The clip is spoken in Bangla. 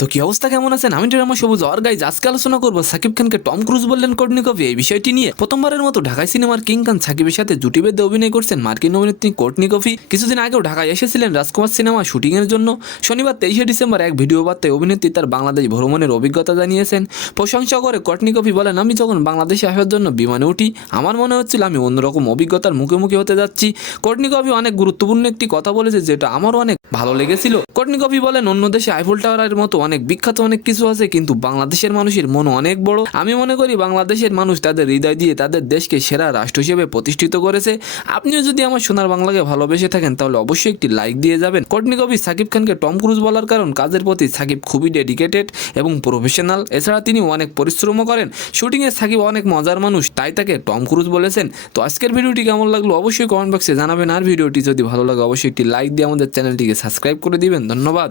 তো কি অবস্থা কেমন আছেন? আমি ড্রামা সবুজ। আর গাইজ আজকে আলোচনা করব সাকিব খানকে টম ক্রুজ বললেন কর্নিকভি এই বিষয়টি নিয়ে প্রথমবারের মতো ঢাকায় সিনেমার কিং খান সাকিবের সাথে জুটি বেঁধে অভিনয় করছেন মার্কিন অভিনেত্রী কোর্টনি কফি কিছুদিন আগেও ঢাকায় এসেছিলেন রাজকুমার সিনেমা শুটিং এর জন্য। শনিবার তেইশে ডিসেম্বর এক ভিডিও বার্তায় অভিনেত্রী তার বাংলাদেশ ভ্রমণের অভিজ্ঞতা জানিয়েছেন। প্রশংসা করে কটনি কফি বলেন, আমি যখন বাংলাদেশে আসার জন্য বিমানে উঠি, আমার মনে হচ্ছিল আমি অন্যরকম অভিজ্ঞতার মুখোমুখি হতে যাচ্ছি। কটনি কফি অনেক গুরুত্বপূর্ণ একটি কথা বলেছে, যেটা আমারও অনেক ভালো লেগেছিল। কটনি কফি বলেন, অন্য দেশে আইফুল টাওয়ারের মতো অনেক বিখ্যাত অনেক কিছু আছে, কিন্তু বাংলাদেশের মানুষের মন অনেক বড়। আমি মনে করি বাংলাদেশের মানুষ তাদের হৃদয় দিয়ে তাদের দেশকে সেরা রাষ্ট্র হিসেবে প্রতিষ্ঠিত করেছে। আপনিও যদি আমার সোনার বাংলাকে ভালোবেসে থাকেন, তাহলে অবশ্যই একটি লাইক দিয়ে যাবেন। কটনি কবি সাকিব খানকে টম ক্রুজ বলার কারণ, কাজের প্রতি সাকিব খুবই ডেডিকেটেড এবং প্রফেশনাল এছাড়া তিনি অনেক পরিশ্রমও করেন। শুটিংয়ে সাকিব অনেক মজার মানুষ, তাই তাকে টম ক্রুজ বলেছেন। তো আজকের ভিডিওটি কেমন লাগল অবশ্যই কমেন্ট বক্সে জানাবেন। আর ভিডিওটি যদি ভালো লাগে, অবশ্যই একটি লাইক দিয়ে আমাদের চ্যানেলটিকে সাবস্ক্রাইব করে দিবেন। ধন্যবাদ।